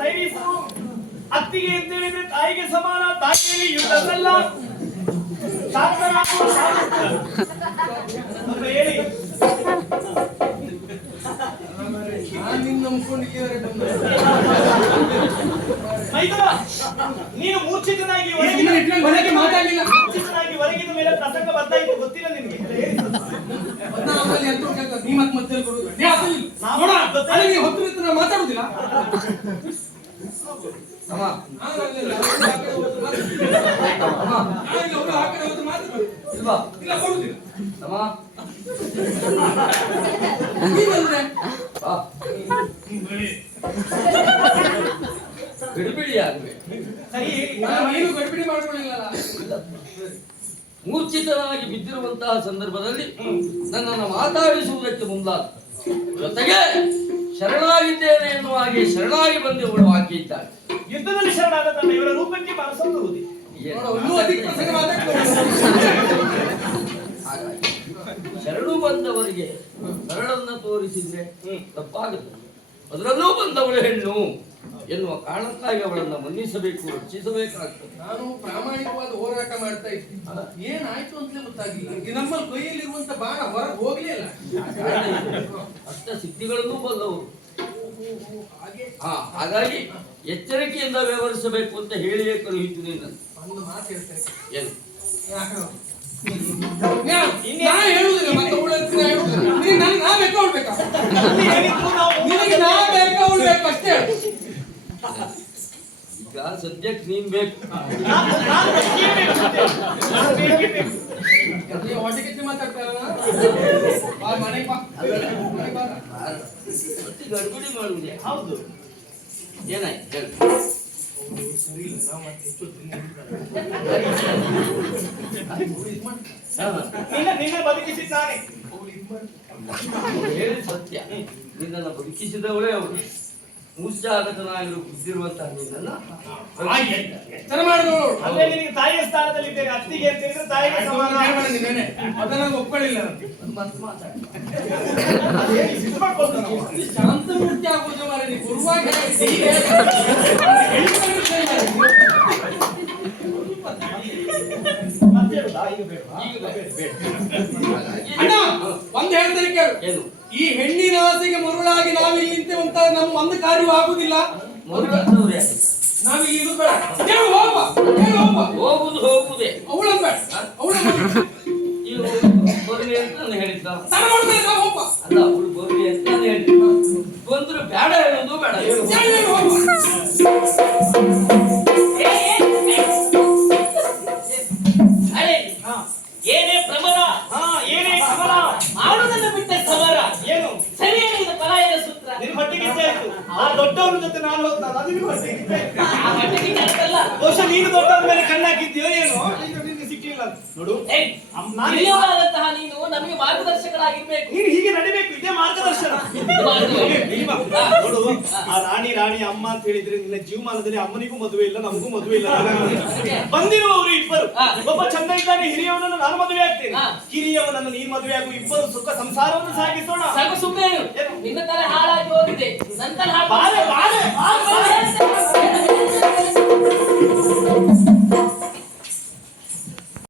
ಸೈರಿಸು. ಅತ್ತಿಗೆ ಅಂತ ಹೇಳಿದ್ರೆ ತಾಯಿಗೆ ಸಮಾನ, ತಾಯಿಯಲ್ಲಿ ಯುದ್ಧವಲ್ಲ. ಹೇಳಿ ಮೈದರ, ನೀನು ಮೂರ್ಛಿತನಾಗಿ ಹೊರಗಿದ ಮೇಲೆ ಪ್ರಸಂಗ ಬರ್ತಾಯಿತ್ತು, ಗೊತ್ತಿಲ್ಲ ನಿನ್ಗೆ? ಮಾತಾಡುದಿಲ್ಲ ಗಡಿಬಿಡಿ ಮಾಡ್ಕೊಳ್ಳಿಲ್ಲ. ಮೂರ್ಛಿತನಾಗಿ ಬಿದ್ದಿರುವಂತಹ ಸಂದರ್ಭದಲ್ಲಿ ನನ್ನನ್ನು ಮಾತಾಡಿಸುವುದಕ್ಕೆ ಮುಂದಾದ, ಜೊತೆಗೆ ಶರಣಾಗಿದ್ದೇನೆ ಎನ್ನುವ ಹಾಗೆ ಶರಣಾಗಿ ಬಂದವಳು ಆಕೆ ಇದ್ದಾಳೆ. ಯುದ್ಧದಲ್ಲಿ ಶರಣಾದ ಇವರ ರೂಪಕ್ಕೆ ಮನಸ್ಸೋಗುವುದೇ ಶರಣು ಬಂದವರಿಗೆ ಶರಣನ್ನ ತೋರಿಸಿದ್ರೆ ತಪ್ಪಾಗುತ್ತೆ. ಅದರಲ್ಲೂ ಬಂದವಳು ಹೆಣ್ಣು ಎನ್ನುವ ಕಾರಣಕ್ಕಾಗಿ ಅವಳನ್ನ ಮನ್ನಿಸಬೇಕು, ರಕ್ಷಿಸಬೇಕಾಗ್ತದೆ. ನಾನು ಪ್ರಾಮಾಣಿಕವಾದ ಹೋರಾಟ ಮಾಡ್ತಾ ಇದ್ದೀನಿ, ಏನಾಯ್ತು ಅಂತಲೇ ಗೊತ್ತಾಗಿಲ್ಲ. ನಮ್ಮಲ್ಲಿ ಕೈಯಲ್ಲಿರುವಂತ ಬಾಣ ಹೊರಗೆ ಹೋಗ್ಲೇ ಇಲ್ಲ. ಅಷ್ಟ ಸಿದ್ಧಿಗಳನ್ನು ಬಲ್ಲವರು. ಹಾಗಾಗಿ ಎಚ್ಚರಿಕೆಯಿಂದ ವ್ಯವಹರಿಸಬೇಕು ಅಂತ ಹೇಳಿಯೇ ಕಳುಹಿತು ನಿನ್ನ. ಒಂದು ಮಾತು ಹೇಳ್ತೇನೆ, ಏನು ಹೇಳುದಿಲ್ಲ ಮತ್ತೆ ನಾ ಬೇಕಾ ಅಷ್ಟೇ. ಈಗ ಸದ್ಯಕ್ಕೆ ನೀನ್ ಬೇಕು, ಹೊಟ್ಟೆಗೆ ಮಾತಾಡ್ತಾರಲ್ಲ ಮನೆ ಗಡ್ಬಿಡಿ ಮಾಡುವುದೇ. ಹೌದು, ಏನಾಯ್ತು ಹೇಳಿ. ಸರಿ ಇಲ್ಲ, ನಾವು ಮತ್ತೆ ನಿನ್ನ ಬದುಕಿಸಿದ್ದಾನೆ. ಹೇಳಿ ಸತ್ಯ, ನಿನ್ನನ್ನು ಬದುಕಿಸಿದವಳೇ ಅವಳು. ಮೂರ್ಛಾಗತನಾಗಿರು ಬಿದ್ದಿರುವಂತಹ ನಿನ್ನನ್ನು ಎತ್ತರ ಮಾಡಿದವಳು. ಅಲ್ಲೇ ನಿನಗೆ ತಾಯಿಯ ಸ್ಥಾನದಲ್ಲಿದ್ದೇನೆ. ಅತ್ತಿಗೆ ಅಂತ ಹೇಳಿದ್ರೆ ತಾಯಿಗೆ ಸಮಾನ. ಅದನ್ನ ಒಪ್ಕೊಳ್ಳಿಲ್ಲ. ಶಾಂತಮೂರ್ತಿ ಆಗುವುದು ಮಾರ, ನೀವು ಗುರುವಾಗಿ ಅಣ್ಣ ಒಂದು ಹೇಳ್ತಾರೆ ಕೇಳು. ಏನು? ಈ ಹೆಣ್ಣಿನ ಆಸೆಗೆ ಮರುಳಾಗಿ ನಾವಿಲ್ಲಿ ನಿಂತೇವಂತ ನಮ್ಮ ಒಂದು ಕಾರ್ಯವೂ ಆಗುದಿಲ್ಲ. ನಾವಿಲ್ಲಿ ಇರುದು ಬೇಡ. ಹೋಗುದು ಹೋಗುದೇ. ಅವಳ ಬೇಡ, ಅವಳ ಬರ್ಲಿ ಅಂತ ನಾನು ಹೇಳಿದ್ದ. ಅಲ್ಲ, ಅವಳು ಬರ್ಲಿ ಅಂತ ನಾನು ಹೇಳಿದ್ದ. ಬಂದ್ರು ಬೇಡ ಹೇಳೋದು ಬೇಡ ಏನೇ ಪ್ರಬಲ, ಏನೇ ಕಮಲ, ಮಾಡುವುದನ್ನು ಬಿಟ್ಟ ಸಮರ ಏನು ಸರಿಯಾಗಿ ಪಲಾಯನ ಸೂತ್ರ. ನಿನ್ ಹೊಟ್ಟೆಗೆ ಆಯ್ತು. ಆ ದೊಡ್ಡವನ ಜೊತೆ ನಾನು ಹೋಗ್ತಾನ, ಅದು ನಿನ್ ಹೊಟ್ಟೆಗೆ ಬಹುಶಃ ನೀನು ದೊಡ್ಡವರ ಮೇಲೆ ಕಣ್ಣಾಕಿದ್ಯೋ ಏನೋ, ಈಗ ನಿನ್ಗೆ ಸಿಕ್ಕಿಲ್ಲ ನೋಡು. ಹಿರಿಯರಾದಂತಹ ನೀನು ನಮಗೆ ಮಾರ್ಗದರ್ಶಕರಾಗಿರ್ಬೇಕು. ನೀನು ಹೀಗೆ ನಡಿಬೇಕು, ಇದೇ ಮಾರ್ಗದರ್ಶನ. ನೋಡು, ಆ ರಾಣಿ ಅಮ್ಮ ಅಂತ ಹೇಳಿದ್ರೆ ನಿನ್ನ ಜೀವಮಾನದಲ್ಲಿ ಅಮ್ಮನಿಗೂ ಮದುವೆ ಇಲ್ಲ, ನಮಗೂ ಮದುವೆ ಇಲ್ಲ. ಬಂದಿರುವವರು ಇಬ್ಬರು, ಒಬ್ಬ ಚಂದ ಇದ್ದಾನೆ, ಹಿರಿಯವನನ್ನು ನಾನು ಮದುವೆ ಆಗ್ತೇನೆ, ಕಿರಿಯವನನ್ನು ನೀನು ಮದುವೆ ಆಗುವ, ಇಬ್ಬರು ಸುಖ ಸಂಸಾರವನ್ನು ಸಾಗಿಸೋಣ. ಸ್ವಲ್ಪ ಸುಮ್ಮನೆ ನಿನ್ನ ತರ ಹಾಳಾಗಿ ಹೋಗಿದೆ, ನನ್ನ ತರ ಹಾಳು